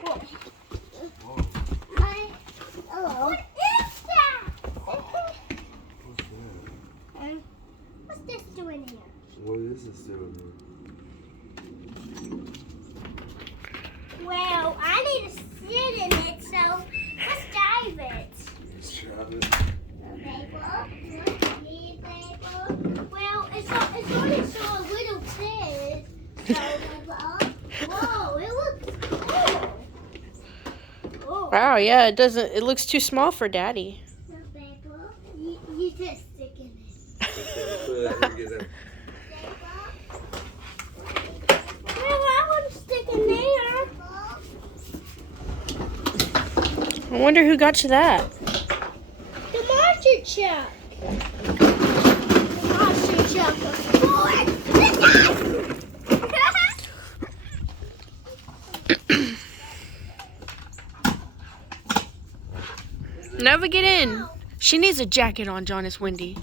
Whoa. Hello. What is that? What's that? What's this doing here? What is this doing Well, I need to sit in it, so let's dive it. here? Let's try it. Well, it's only so a little bit. Whoa, it looks cool. Oh. Wow, yeah, it looks too small for Daddy. You just stick in it. Well, I want to stick in there. I wonder who got you that. The monster truck. The monster truck. Nova, get in. She needs a jacket on, John. It's windy.